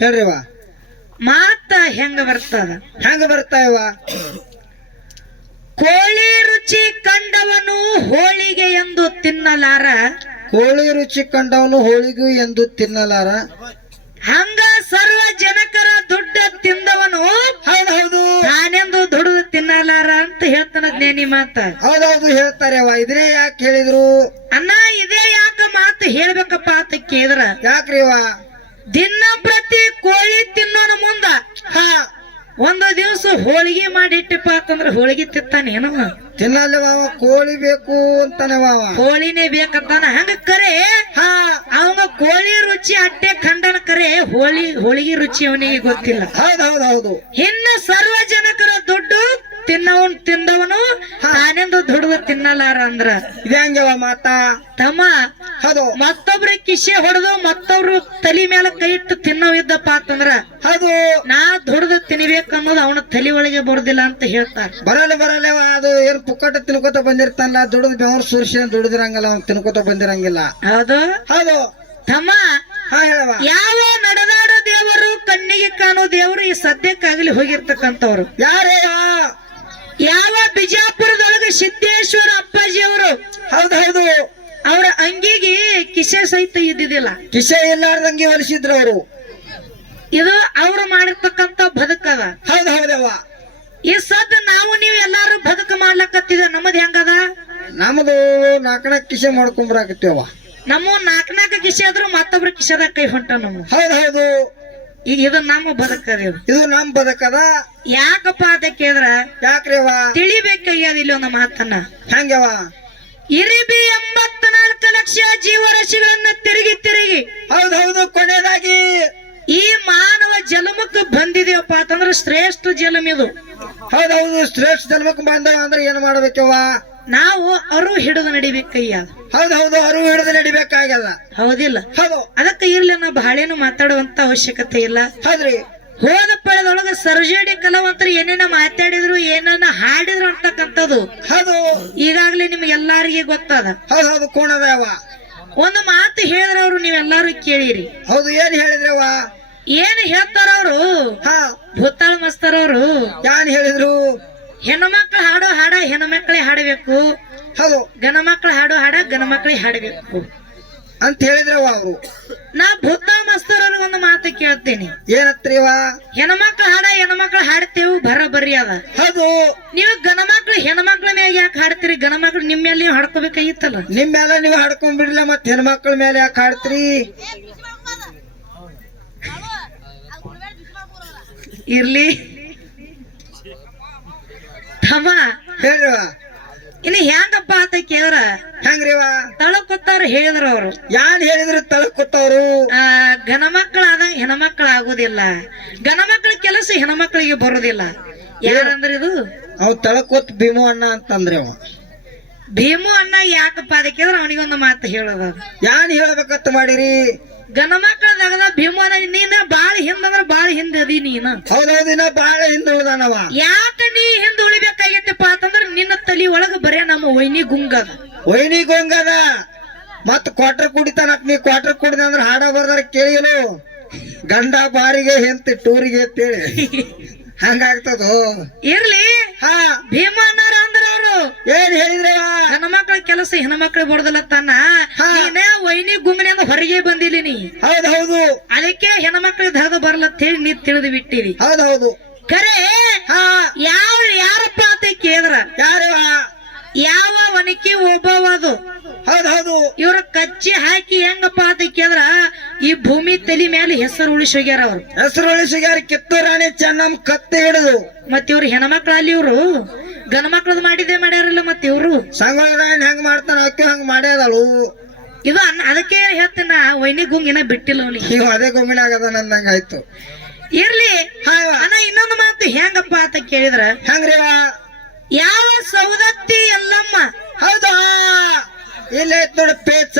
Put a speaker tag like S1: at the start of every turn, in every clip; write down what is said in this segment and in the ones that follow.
S1: ಹೇಳ್ರಿವ
S2: ಮಾತ ಹೆಂಗ ಬರ್ತದ?
S1: ಹೆಂಗ ಬರ್ತಾವ
S2: ಕೋಳಿ ರುಚಿ ಕಂಡವನು ಹೋಳಿಗೆ ಎಂದು ತಿನ್ನಲಾರ.
S1: ಕೋಳಿ ರುಚಿ ಕಂಡವನು ಹೋಳಿಗೆ ಎಂದು ತಿನ್ನಲಾರ.
S2: ಹಂಗ ಸರ್ವ ಜನಕರ ದುಡ್ಡ ತಿಂದವನು
S1: ಹೌದು ಹೌದು
S2: ನಾನೆಂದು ದುಡಿದು ತಿನ್ನಲಾರ ಅಂತ ಹೇಳ್ತಾನ ಜ್ಞಾನಿ ಮಾತ.
S1: ಹೌದೌದು ಹೇಳ್ತಾರೆ ಅವ್ವ ಇದ್ರೆ ಯಾಕೆ ಹೇಳಿದ್ರು
S2: ಅಣ್ಣ ಇದೇ ಯಾಕ ಮಾತು ಹೇಳ್ಬೇಕಪ್ಪ ಅಂತ ಕೇಳಿದ್ರ?
S1: ಯಾಕ್ರಿ ಅವ್ವ
S2: ದಿನ ಪ್ರತಿ ಕೋಳಿ ತಿನ್ನೋನ ಮುಂದ.
S1: ಹಾ
S2: ಒಂದು ದಿವಸ ಹೋಳಿಗೆ ಮಾಡಿಟ್ಟಿಪ್ಪ ಅಂತಂದ್ರೆ ಹೋಳಿಗೆ ತಿತ್ತಾನೇನವ
S1: ತಿನ್ನಲ್ಲ ಅವ ಕೋಳಿ ಬೇಕು ಅಂತಾನೆ
S2: ಕೋಳಿನೇ ಬೇಕಂತಾನ ಹಂಗ ಕರೆ.
S1: ಹಾ.
S2: ಅವಂಗ ಕೋಳಿ ರುಚಿ ಅಟ್ಟೆ ಖಂಡನ ಕರೆ ಹೋಳಿ ಹೋಳಿಗೆ ರುಚಿ ಅವನಿಗೆ ಗೊತ್ತಿಲ್ಲ.
S1: ಹೌದು ಹೌದು ಹೌದು.
S2: ಇನ್ನು ಸರ್ವಜನಕರ ದುಡ್ಡು ತಿನ್ನವನ್ ತಿಂದವನು ಆನೆಂದು ದುಡಿದು ತಿನ್ನಲಾರ ಅಂದ್ರ
S1: ಇದಂಗವ ಮಾತ?
S2: ತಮ್ಮ
S1: ಹೌದು.
S2: ಮತ್ತೊಬ್ರ ಕಿಶೆ ಹೊಡೆದು ಮತ್ತೊಬ್ರು ತಲಿ ಮೇಲೆ ಕೈ ಇಟ್ಟು ತಿನ್ನವಿದ್ದಪ್ಪ ಅಂತಂದ್ರ
S1: ಹೌದು.
S2: ನಾ ದುಡಿದು ತಿನ್ಬೇಕು ಅನ್ನೋದು ಅವನ ತಲೆ ಒಳಗೆ ಬರುದಿಲ್ಲ ಅಂತ ಹೇಳ್ತಾರ.
S1: ಬರಲ್ಲ ಬರಲ್ಲ ಅದು ಏನ್ ಪುಕ್ಕಟ ತಿನ್ಕೋತ ಬಂದಿರ್ತಾನಲ್ಲ ದುಡಿದ್ ಬೆವರು ಸುರ್ಸಿ ದುಡಿದಿರಂಗಿಲ್ಲ ಅವ್ನು ತಿನ್ಕೋತ ಬಂದಿರಂಗಿಲ್ಲ.
S2: ಹೌದು.
S1: ಹೌದು.
S2: ತಮ್ಮ ಯಾವ ನಡೆದಾಡೋ ದೇವರು ಕಣ್ಣಿಗೆ ಕಾಣೋ ದೇವರು ಈ ಸದ್ಯಕ್ಕಾಗಲಿ ಹೋಗಿರ್ತಕ್ಕಂಥವ್ರು.
S1: ಯಾರೇವ
S2: ಯಾವ ಬಿಜಾಪುರದೊಳಗೆ ಸಿದ್ದೇಶ್ವರ ಅಪ್ಪಾಜಿ ಅವರು?
S1: ಹೌದು ಹೌದು.
S2: ಅವರ ಅಂಗಿಗೆ ಕಿಸೆ ಸಹಿತ ಇದ್ದಿದ್ದಿಲ್ಲ.
S1: ಕಿಸೆ ಇಲ್ಲಾರ್ದಂಗೆ ಹೊಲಿಸಿದ್ರು ಅವರು.
S2: ಇದು ಅವ್ರು ಮಾಡಿರ್ತಕ್ಕಂತ ಬದುಕದ
S1: ಹೌದು ಹೌದವ್ವ
S2: ಈ ಸದ್ ನಾವು ನೀವು ಎಲ್ಲಾರು ಬದುಕು ಮಾಡ್ಲಕತ್ತಿದ ನಮ್ಮದ್ ಹೆಂಗದ?
S1: ನಮ್ದು ನಾಲ್ಕನ ಕಿಸೆ ಮಾಡ್ಕೊಂಬರಾಕತ್ತೀವ
S2: ನಮ್ಮ ನಾಲ್ಕನಾಕ ನಾಲ್ಕು ಕಿಸೆ ಆದ್ರೂ ಮತ್ತೊಬ್ರ ಕಿಸೆದಾಗ ಕೈ ಹೊಂಟ ನಮ್ಮ
S1: ಹೌದು ಹೌದು.
S2: ಇದು ನಮ್ಮ ಬದುಕದ ಇದು
S1: ಇದು ನಮ್ ಬದಕದ
S2: ಯಾಕಪ್ಪ ಅಂತ ಕೇಳಿದ್ರ?
S1: ಯಾಕ್ರಿವ
S2: ತಿಳಿಬೇಕಾಗ್ಯದ ಇಲ್ಲಿ ಒಂದು ಮಾತನ್ನ.
S1: ಹೆಂಗವ
S2: ಇರಿಬಿ ಎಂಬತ್ನಾಲ್ಕು ಲಕ್ಷ ಜೀವರಾಶಿಗಳನ್ನ ತಿರುಗಿ ತಿರುಗಿ.
S1: ಹೌದು ಹೌದು ಕೊನೆಯದಾಗಿ
S2: ಈ ಮಾನವ ಜನ್ಮಕ್ಕೆ ಬಂದಿದೆಯಪ್ಪ ಅಂತಂದ್ರೆ ಶ್ರೇಷ್ಠ ಜನ್ಮ ಇದು.
S1: ಹೌದು ಹೌದು ಶ್ರೇಷ್ಠ ಜನ್ಮಕ್ಕೆ ಬಂದ ಅಂದ್ರೆ ಏನ್ ಮಾಡ್ಬೇಕವ್ವ
S2: ನಾವು ಅರು ಹಿಡಿದು ನಡಿಬೇಕಯ್ಯ
S1: ಹೌದು ಹೌದು ಅರು ಹಿಡಿದು ನಡಿಬೇಕಾಗಲ್ಲ
S2: ಹೌದಿಲ್ಲ.
S1: ಹೌದು.
S2: ಅದಕ್ಕೆ ಇರ್ಲಿ ನಾವು ಬಹಳೇನು ಮಾತಾಡುವಂತ ಅವಶ್ಯಕತೆ ಇಲ್ಲ.
S1: ಹೌದ್ರಿ
S2: ಹೋದ ಪಳದೊಳಗ ಸರ್ಜಡಿ ಕಲಾವಂತರು ಏನೇನ ಮಾತಾಡಿದ್ರು ಏನನ್ನ ಹಾಡಿದ್ರು ಅಂತಕ್ಕಂಥದ್ದು.
S1: ಹೌದು.
S2: ಈಗಾಗಲೇ ನಿಮ್ಗೆ ಎಲ್ಲಾರಿಗೆ ಗೊತ್ತದ.
S1: ಹೌದು ಹೌದು ಕೋಣದವ
S2: ಒಂದು ಮಾತು ಹೇಳಿದ್ರ ಅವ್ರು ನೀವೆಲ್ಲಾರು ಕೇಳಿರಿ.
S1: ಹೌದು ಏನ್ ಹೇಳಿದ್ರವ?
S2: ಏನ್ ಹೇಳ್ತಾರ ಅವರು
S1: ಹಾ.
S2: ಭೂತಾಳ ಮಸ್ತರ್ ಅವರು
S1: ಯಾನ್ ಹೇಳಿದ್ರು?
S2: ಹೆಣ್ಮಕ್ಳು ಹಾಡೋ ಹಾಡ ಹೆಣ್ಮಕ್ಳೇ ಹಾಡಬೇಕು.
S1: ಹೌದು
S2: ಗಣ ಮಕ್ಕಳು ಹಾಡೋ ಹಾಡ ಗಣ ಮಕ್ಳೇ ಹಾಡಬೇಕು.
S1: ಅಂತ ಹೇಳಿದ್ರ ಅವರು.
S2: ನಾ ಭೂತ ಮಸ್ತರ್ ಒಂದು ಮಾತು ಕೇಳ್ತೀನಿ.
S1: ಏನತ್ರಿವ
S2: ಹೆಣ್ಮಕ್ಳು ಹಾಡ ಹೆಣ್ಮಕ್ಳು ಹಾಡ್ತೇವು ಬರಬರಿ ಅದ.
S1: ಹೌದು.
S2: ನೀವು ಗಣಮಕ್ಳು ಹೆಣ್ಮಕ್ಳ ಮ್ಯಾಗ ಯಾಕೆ ಹಾಡ್ತೀರಿ? ಗಣಮಕ್ಳು ನಿಮ್ಮ ಮೇಲೆ ನೀವು ಹಾಡ್ಕೋಬೇಕಾಗಿತ್ತಲ್ಲ.
S1: ನಿಮ್ ಮೇಲೆ ನೀವು ಹಾಡ್ಕೊಂಡ್ಬಿಡಿಲ್ಲ ಮತ್ತೆ ಹೆಣ್ಣು ಹೆಣ್ಮಕ್ಳ ಮೇಲೆ ಯಾಕೆ ಹಾಡ್ತೀರಿ?
S2: ಇರ್ಲಿ ತಮ್ಮ
S1: ಹೇಳ್ರಿವ
S2: ಇನ್ನು ಹೆಂಗಪ್ಪ ಅಂತ ಕೇಳಿದ್ರ?
S1: ಹೆಂಗ್ರಿವ
S2: ತಳಕೊತ್ತವ್ರು ಹೇಳಿದ್ರ ಅವರು.
S1: ಯಾರು ಹೇಳಿದ್ರು ತಳಕ್ ಕೂತವ್ರು
S2: ಆ ಗಣಮಕ್ಕಳಾದಂಗ ಹೆಣ್ಮಕ್ಳು ಆಗುದಿಲ್ಲ ಗಣಮಕ್ಳ ಕೆಲಸ ಹೆಣ್ಮಕ್ಳಿಗೆ ಬರುದಿಲ್ಲ. ಯಾರಂದ್ರ ಇದು?
S1: ಅವ್ ತಳಕೋತ್ ಭೀಮು ಅಣ್ಣ ಅಂತಂದ್ರೆ ಅವ.
S2: ಭೀಮು ಅಣ್ಣ ಯಾಕಪ್ಪ ಅದಕ್ಕೆ ಅವನಿಗೊಂದು ಮಾತು ಹೇಳೋದ.
S1: ಯಾನ್ ಹೇಳ್ಬೇಕಂತ ಮಾಡಿರಿ?
S2: ಗಣಮಕ್ಕಳದಾಗ ಭೀಮು ಅಣ್ಣ ನೀನ ಬಾಳ ಹಿಂದಂದ್ರ ಬಾಳ ಹಿಂದೆ ಅದಿ ನೀನು.
S1: ಹೌದೌದಿನ ಬಾಳ ಹಿಂದೆ ಉಳ್ದಾನವ
S2: ಯಾಕ ನೀ ಹಿಂದೆ ಉಳಿಬೇಕಾಗಿತ್ತಪ್ಪ ಒಳಗ ಬರೇ ನಮ್ಮ ವೈನಿ ಗುಂಗದ.
S1: ವೈನಿ ಗುಂಗದ? ಮತ್ ಕ್ವಾರ್ಟರ್ ಕುಡಿತಾನ ನೀ. ಕ್ವಾರ್ಟರ್ ಕುಡಿದ ಅಂದ್ರೆ ಹಾಡ ಬರ್ದಾರ ಕೇಳಿಲು ಗಂಡ ಬಾರಿಗೆ ಹೆಂತ ಟೂರಿಗೆ ಅಂತೇಳಿ. ಹಂಗಾಗ್ತದ?
S2: ಇರ್ಲಿ.
S1: ಹಾ.
S2: ಭೀಮ ಅಣ್ಣಾರ ಅಂದ್ರ ಅವರು.
S1: ಏನ್ ಹೇಳಿದ್ರೆ
S2: ಹೆಣ್ಣು ಮಕ್ಕಳ ಕೆಲಸ ಹೆಣ್ಮಕ್ಳು ಬಡದಲ್ಲ ತನ್ನ. ನೀನೇ ವೈನಿ ಗುಂಗನಿಂದ ಹೊರಗೆ ಬಂದಿಲಿ ನೀ.
S1: ಹೌದ್ ಹೌದು.
S2: ಅದಕ್ಕೆ ಹೆಣ್ಮಕ್ಳು ಮಕ್ಕಳ ಬರಲತ್ತ ಹೇಳಿ ನೀ ತಿಳಿದು ಬಿಟ್ಟಿರಿ
S1: ಹೌದ್ ಹೌದು.
S2: ಕರೆ
S1: ಹಾ.
S2: ಯಾವ ಯಾರಪ್ಪ ಅಂತ ಕೇಳಿದ್ರ?
S1: ಯಾರವ
S2: ಯಾವ ಒನಕಿ ಒಬ್ಬವದು
S1: ಹೌದ್ ಹೌದು
S2: ಕಚ್ಚಿ ಹಾಕಿ ಹೆಂಗಪ್ಪ ಅಂತ ಕೇಳ್ರ ಈ ಭೂಮಿ ತಲಿ ಮೇಲೆ ಹೆಸರು ಉಳಿಸಿ ಹೋಗ್ಯಾರ ಅವ್ರು.
S1: ಹೆಸರು ಉಳಿಸಿಗಾರ ಕಿತ್ತೂರು ರಾಣಿ ಚೆನ್ನಮ್ಮ ಕತ್ತೆ ಹಿಡಿದು.
S2: ಮತ್ ಇವ್ರು ಹೆಣ್ಮಕ್ಳು ಅಲ್ಲಿ ಇವ್ರು. ಗಂಡ ಮಕ್ಳದ್ ಮಾಡಿದ್ದೆ ಮಾಡ್ಯಾರಲ್ಲ ಮತ್ ಇವ್ರು.
S1: ಸಂಗೊಳ್ಳಿ ರಾಯಣ್ಣ ಹೆಂಗ್ ಮಾಡ್ತಾನ ಅಕ್ಕಿ ಹಂಗ್ ಮಾಡ್ಯಾರಳು
S2: ಇದು ಅನ್ನ ಅದಕ್ಕೆ ಹೇಳ್ತೀನ ವೈನಿ ಗುಂಗಿನ ಬಿಟ್ಟಿಲ್ಲ ಅವ್ನಿಗೆ.
S1: ಇವ್ ಅದೇ ಗುಮ್ಮಿನ ಆಗದ ನಂದಂಗ ಆಯ್ತು.
S2: ಇರ್ಲಿ ಅಣ್ಣ ಇನ್ನೊಂದು ಮಾತು ಹೆಂಗಪ್ಪ ಅಂತ ಕೇಳಿದ್ರ.
S1: ಹೆಂಗ್ರಿವ
S2: ಯಾವ ಸೌದತ್ತಿ ಎಲ್ಲಮ್ಮ?
S1: ಹೌದಾ? ಇಲ್ಲ ಐತ್ ನೋಡು ಪೇಚ.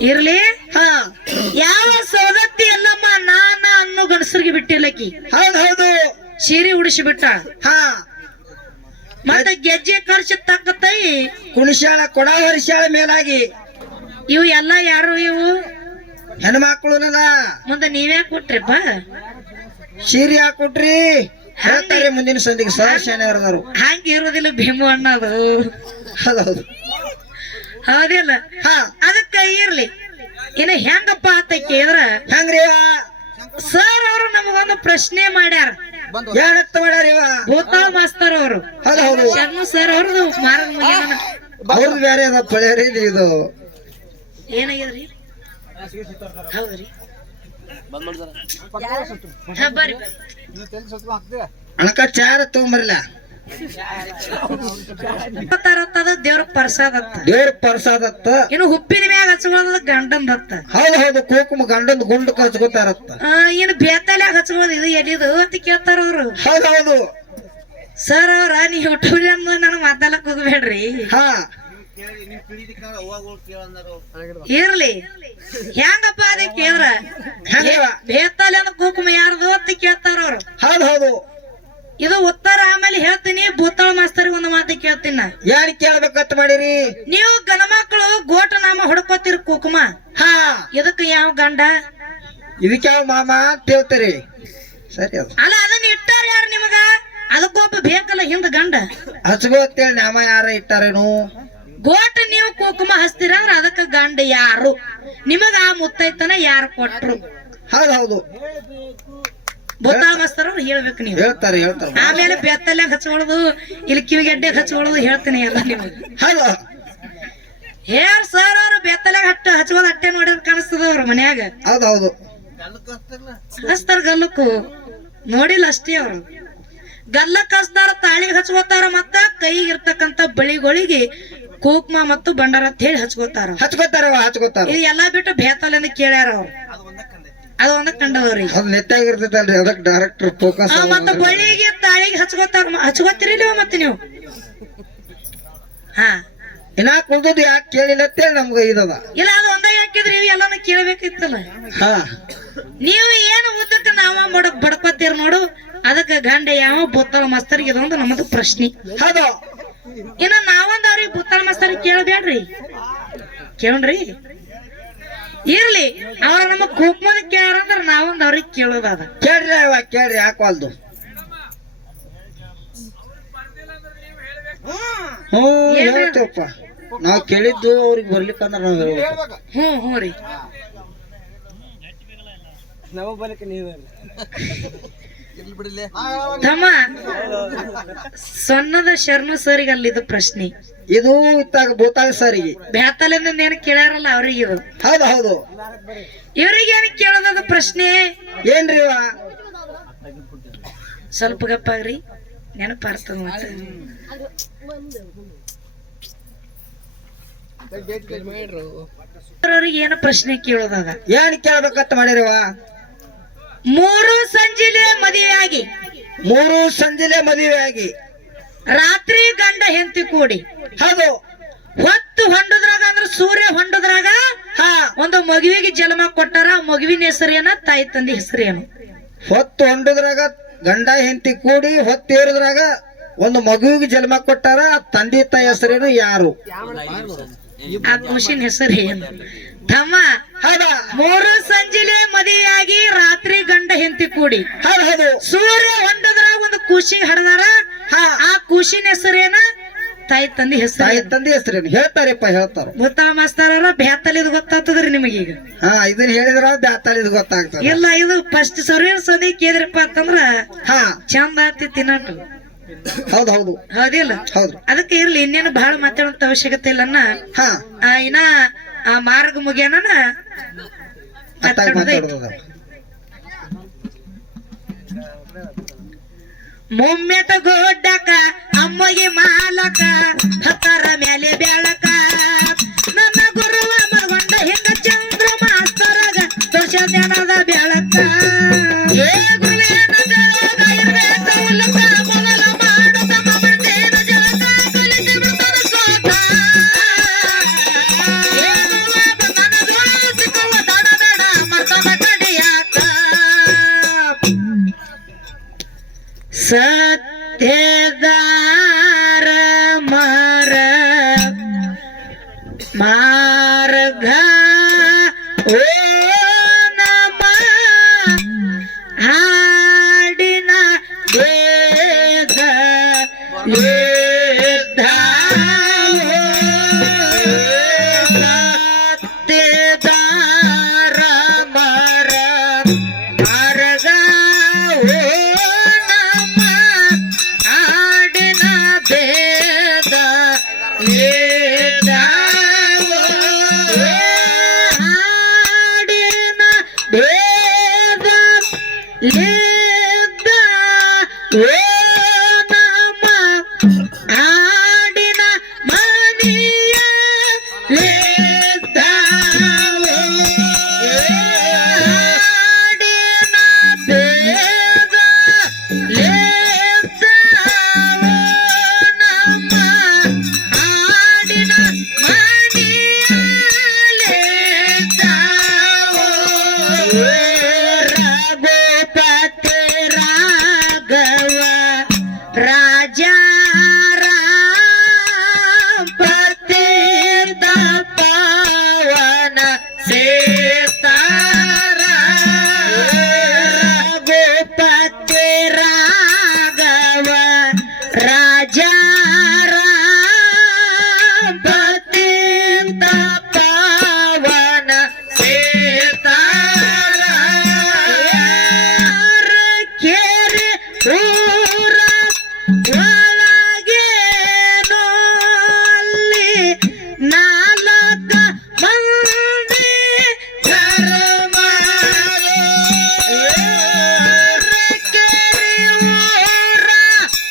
S2: ಇರ್ಲಿ?
S1: ಹಾ.
S2: ಯಾವ ಸವದತ್ತಿ ಅಲ್ಲಮ್ಮ ನಾನ ಅನ್ನೋ ಗಣಸರಿಗೆ ಬಿಟ್ಟಿಲ್ಲಕಿ
S1: ಹೌದ್ ಹೌದು.
S2: ಸೀರೆ ಉಡಿಸಿ ಬಿಟ್ಟ.
S1: ಹಾ.
S2: ಮತ್ತೆ ಗೆಜ್ಜೆ ಖರ್ಚು ತಕ್ಕತೈ
S1: ಕುಣಿಶಾಳ ಕೊಡ ವರ್ಷಾಳ ಮೇಲಾಗಿ.
S2: ಇವು ಎಲ್ಲ ಯಾರು ಇವು?
S1: ಹೆಣ್ಮಕ್ಳುನಲ್ಲ
S2: ಮುಂದೆ ನೀವೇ ಕೊಟ್ರಿಪ್ಪ
S1: ಸೀರೆ ಹಾಕೊಟ್ರಿ ಹೇಳ್ತಾರೆ ಮುಂದಿನ ಸಂದಿಗೆ ಸರ್ ಶಾನ್ಯಾರದಾರು
S2: ಹಂಗ ಇರೋದಿಲ್ಲ ಭೀಮು ಅನ್ನೋದು
S1: ಹೌದೌದು
S2: ಹೌದಿಲ್ಲ?
S1: ಹಾ.
S2: ಇರ್ಲಿ. ಇನ್ನು ಹೆಂಗಪ್ಪ ಅಂತ ಕೇಳಿದ್ರ
S1: ಹೆಂಗ್ರಿ
S2: ಸರ್ ಅವರು ನಮಗೊಂದು ಪ್ರಶ್ನೆ ಮಾಡ್ಯಾರ.
S1: ಏನತ್ತ ಮಾಡ್ಯಾರ ಇವ?
S2: ಭೂತಾಳ ಮಾಸ್ತರ್ ಅವರು.
S1: ಹೌದು
S2: ಸರ್ ಅವ್ರದ್ದು ಮುಗಿಯನ
S1: ಅವ್ರದ್ದು ಬೇರೆ ಅದ ಪಳೆಯರಿ ಇದು.
S2: ಏನಾಗ್ಯದ್ರಿ ಹೌದ್ರಿ. ಬರ್ರಿ.
S1: ಚಾರ ತಗೊಂಬರ್ಲ?
S2: ದೇವ್ರ ಪ್ರಸಾದ ಅತ್ತ
S1: ದೇವ್ರ ಪ್ರಸಾದತ್ತ.
S2: ಇನ್ನು ಹುಪ್ಪಿನ ಮ್ಯಾಗ ಹಚ್ಕೊಳ್ಳೋದ ಗಂಡಂದತ್ತ
S1: ಹೌದು ಹೌದು ಕುಂಕುಮ ಗಂಡನ್ ಗುಂಡು ಕಚ್ಕೋತಾರತ್ತ
S2: ಆ, ಇನ್ನು ಬೇತಲ್ಯಾಗ ಹಚ್ಕೊಳ್ಳೋದು ಇದು ಎಲ್ಲಿದು ಅಂತ ಕೇಳ್ತಾರ ಅವ್ರು.
S1: ಹೌದು ಹೌದು.
S2: ಸರ್ ಅವ್ರ ನೀವು ಟೂರಿ ಅಂದ ನನ್ ಮಾತಾಡಕ್ ಹೋಗ್ಬೇಡ್ರಿ.
S1: ಹಾ.
S2: ಇರ್ಲಿ. ಹೆಂಗಪ್ಪ ಅದೇ ಕೇಳ್ರ?
S1: ಹೆಂಗವ
S2: ಅಂದ್ರೆ ಅಂದ ಕುಂಕುಮ ಯಾರ್ದು ಅಂತ ಕೇಳ್ತಾರ ಅವ್ರು.
S1: ಹೌದು ಹೌದು.
S2: ಇದು ಉತ್ತರ ಆಮೇಲೆ ಹೇಳ್ತೀನಿ ಭೂತಾಳ ಮಾಸ್ತರಿಗೆ ಒಂದು ಮಾತು ಕೇಳ್ತೀನಿ ನಾ.
S1: ಏನ್ ಕೇಳ್ಬೇಕಂತ ಮಾಡಿರಿ?
S2: ನೀವು ಗಣಮಕ್ಕಳು ಗೋಟ ನಾಮ ಹೊಡ್ಕೋತಿರ್ ಕುಕುಮ.
S1: ಹಾ.
S2: ಇದಕ್ಕೆ ಯಾವ ಗಂಡ?
S1: ಇದಕ್ಕೆ ಯಾವ ಮಾಮ ಅಂತ ಹೇಳ್ತೀರಿ? ಸರಿ ಅದು.
S2: ಅಲ್ಲ ಅದನ್ನ ಇಟ್ಟಾರ ಯಾರು ನಿಮಗ? ಅದಕ್ಕೊಬ್ಬ ಬೇಕಲ್ಲ ಹಿಂದ ಗಂಡ.
S1: ಹಚ್ಕೋತೇಳಿ ನಾಮ ಯಾರ ಇಟ್ಟಾರೇನು?
S2: ಗೋಟ ನೀವು ಕುಕುಮ ಹಚ್ತೀರ ಅಂದ್ರೆ ಅದಕ್ಕೆ ಗಂಡ ಯಾರು? ನಿಮಗ ಆ ಮುತ್ತೈತನ ಯಾರು ಕೊಟ್ರು?
S1: ಹೌದು ಹೌದು.
S2: ಭೂತಾಳ ಮಾಸ್ತರ್ ಅವ್ರು ಹೇಳ್ಬೇಕು ನೀವು.
S1: ಹೇಳ್ತಾರೆ ಹೇಳ್ತಾರೆ.
S2: ಆಮೇಲೆ ಬೆತ್ತಲ್ಯಾಗ ಹಚ್ಕೊಳ್ಳೋದು ಇಲ್ಲಿ ಕಿವಿಗೆಡ್ಡೆ ಹಚ್ಕೊಳ್ಳೋದು ಹೇಳ್ತೀನಿ ಎಲ್ಲ ನಿಮಗೆ.
S1: ಹಲೋ
S2: ಹೇಳ್ ಸರ್ ಅವ್ರು ಬೆತ್ತಲ್ಯಾಗ ಹಟ್ಟ ಹಚ್ಕೋದ್ ಅಟ್ಟೆ ನೋಡಿದ್ರೆ ಕಾಣಿಸ್ತದ ಅವ್ರ ಮನ್ಯಾಗ?
S1: ಹೌದು ಹೌದು
S2: ಹಚ್ತಾರ ಗಲ್ಲಕ್ಕೂ. ನೋಡಿಲ್ಲ ಅಷ್ಟೇ ಅವರು. ಗಲ್ಲಕ್ ಹಚ್ತಾರ ತಾಳಿಗೆ ಹಚ್ಕೋತಾರ ಮತ್ತ ಕೈಗೆ ಇರ್ತಕ್ಕಂತ ಬಳಿಗಳಿಗೆ ಕುಕ್ಮ ಮತ್ತು ಬಂಡಾರ ಅಂತ ಹೇಳಿ ಹಚ್ಕೋತಾರ
S1: ಹಚ್ಕೋತಾರ ಹಚ್ಕೋತಾರ.
S2: ಇದು ಎಲ್ಲಾ ಬಿಟ್ಟು ಬೇತಲೆಂದ ಕೇಳ್ಯಾರ ಅವ್ರು. ಅದು ಒಂದ ಕಂಡದವ್ರಿ.
S1: ಅದು ನೆತ್ತಾಗಿರ್ತೈತಲ್ರಿ ಅದಕ್ಕೆ ಡೈರೆಕ್ಟರ್ ಫೋಕಸ್
S2: ಮತ್ತ ಬಳ್ಳಿಗೆ ತಾಳಿಗೆ ಹಚ್ಕೋತಾರ ಹಚ್ಕೋತೀರಿ ಮತ್ತೆ ನೀವು? ಹಾ.
S1: ಇನ್ನ ಕುಳ್ದದ್ದು ಯಾಕೆ ಕೇಳಿಲ್ಲ ಅಂತೇಳಿ ನಮ್ಗೆ ಇದದ.
S2: ಇಲ್ಲ ಅದು ಒಂದ ಹಾಕಿದ್ರಿ ಇವು ಎಲ್ಲಾನು ಕೇಳ್ಬೇಕಿತ್ತಲ್ಲ.
S1: ಹಾ.
S2: ನೀವು ಏನು ಉದ್ದಕ್ಕೆ ನಾವ ಮಾಡಕ್ ಬಡ್ಕೋತೀರ ನೋಡು ಅದಕ್ಕೆ ಗಂಡ ಯಾವ ಬುತ್ತಳ ಮಸ್ತರಿಗೆ ಇದೊಂದು ನಮ್ಮದು ಪ್ರಶ್ನೆ.
S1: ಹೌದು.
S2: ಇನ್ನ ನಾವೊಂದ್ ಅವ್ರಿಗೆ ಬುತ್ತಳ ಮಸ್ತರಿಗೆ ಕೇಳಬೇಡ್ರಿ. ಕೇಳ್ರಿ. ಇರ್ಲಿ ಅವ್ರ ನಮ್ಮ ಕುಕ್ಮದ ಕೇಳಂದ್ರ ನಾವೊಂದ್ ಅವ್ರಿಗೆ ಕೇಳೋದದ
S1: ಕೇಳ್ರಿ ಅವ ಕೇಳ್ರಿ ಹಾಕೋಲ್ದು. ಹ್ಞೂ? ಹೇಳ್ತೇವಪ್ಪ. ನಾವ್ ಕೇಳಿದ್ದು ಅವ್ರಿಗೆ ಬರ್ಲಿಕ್ಕಂದ್ರ ನಾವ್ ಹೇಳ್ಬೇಕು.
S2: ಹ್ಞೂ ಹ್ಞೂ ರೀ. ತಮ್ಮ ಸೊನ್ನದ ಶರ್ಮ ಸರಿಗೆ ಅಲ್ಲಿದು ಪ್ರಶ್ನೆ.
S1: ಇದು ಇತ್ತಾಗ ಭೂತಾಗ ಸರಿಗೆ.
S2: ಬ್ಯಾತಲಿಂದ ಏನು ಕೇಳ್ಯಾರಲ್ಲ ಅವ್ರಿಗೆ ಇದು.
S1: ಹೌದು ಹೌದು.
S2: ಇವ್ರಿಗೆ ಏನು ಕೇಳೋದದ ಪ್ರಶ್ನೆ?
S1: ಏನ್ರಿ ಇವ?
S2: ಸ್ವಲ್ಪ ಗಪ್ಪಾಗ್ರಿ ನೆನಪಾರ್ತದ ಮತ್ತೆ. ಅವ್ರಿಗೆ ಏನು ಪ್ರಶ್ನೆ ಕೇಳೋದದ?
S1: ಏನ್ ಕೇಳ್ಬೇಕಂತ ಮಾಡಿರಿವ
S2: ಮೂರು ಸಂಜಿಲೆ ಮದುವೆಯಾಗಿ.
S1: ಮೂರು ಸಂಜೆಲೆ ಮದುವೆಯಾಗಿ. ಆಗಿ
S2: ರಾತ್ರಿ ಗಂಡ ಹೆಂಡತಿ ಕೂಡಿ.
S1: ಹೌದು.
S2: ಹೊತ್ತು ಹೊಂಡದ್ರಾಗ ಅಂದ್ರೆ ಸೂರ್ಯ ಹೊಂಡದ್ರಾಗ
S1: ಹಾ.
S2: ಒಂದು ಮಗುವಿಗೆ ಜನ್ಮ ಕೊಟ್ಟಾರ ಆ ಮಗುವಿನ ಹೆಸರೇನ ತಾಯಿ ತಂದೆ ಹೆಸರೇನು?
S1: ಹೊತ್ತು ಹೊಂಡದ್ರಾಗ ಗಂಡ ಹೆಂಡತಿ ಕೂಡಿ ಹೊತ್ತು ಏರಿದ್ರಾಗ ಒಂದು ಮಗುವಿಗೆ ಜನ್ಮ ಕೊಟ್ಟಾರ ಆ ತಂದೆ ತಾಯಿ ಹೆಸರೇನು ಯಾರು?
S2: ಆ ಖುಷಿನ ಹೆಸರು ಏನು ತಮ್ಮ
S1: ಹೌದಾ?
S2: ಮೂರು ಸಂಜಿಲೆ ಮದುವೆಯಾಗಿ ಹೆಂಡತಿ ಕೂಡಿ.
S1: ಹೌದು ಹೌದು.
S2: ಸೂರ್ಯ ಹೊಂದದ್ರ ಒಂದು ಖುಷಿ ಹಡದಾರ
S1: ಹಾ.
S2: ಆ ಖುಷಿನ ಹೆಸರೇನ? ತಾಯಿ ತಂದೆ
S1: ತಾಯಿ
S2: ಹೆಸರು
S1: ತಂದೆ ಹೆಸರೇನು? ಹೇಳ್ತಾರಪ್ಪ ಹೇಳ್ತಾರ.
S2: ಗೊತ್ತಾ ಮಾಸ್ತಾರ ಬ್ಯಾತಲ್ ಇದು ಗೊತ್ತಾಗ್ತದ್ರಿ ನಿಮಗೀಗ.
S1: ಹಾ ಇದನ್ನ ಹೇಳಿದ್ರ ಬ್ಯಾತಲಿದ್ ಗೊತ್ತಾಗ್ತದೆ.
S2: ಇಲ್ಲ ಇದು ಫಸ್ಟ್ ಸರಿ ಸದಿ ಕೇದ್ರಪ್ಪ ಅಂತಂದ್ರ
S1: ಹಾ.
S2: ಚಂದ ಆತಿ ತಿನ್ನಟು
S1: ಹೌದು ಹೌದು.
S2: ಹೌದಿಲ್ಲ?
S1: ಹೌದು.
S2: ಅದಕ್ಕೆ ಇರ್ಲಿ ಇನ್ನೇನು ಬಹಳ ಮಾತಾಡೋಂತ ಅವಶ್ಯಕತೆ ಇಲ್ಲ ಅನ್ನ.
S1: ಹಾ.
S2: ಆ, ಇನ್ನ ಆ ಮಾರ್ಗ ಮುಗಿಯನ
S1: ಅತ್ತಾಗ
S2: ಮೊಮ್ಮೆತ ತಗೋಡ್ಡಕ ಅಮ್ಮಗೆ ಮಾಲಕ ಹತ್ತರ ಮೇಲೆ ಬೆಳಕ सत्यदा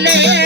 S3: ಮೇಲೆ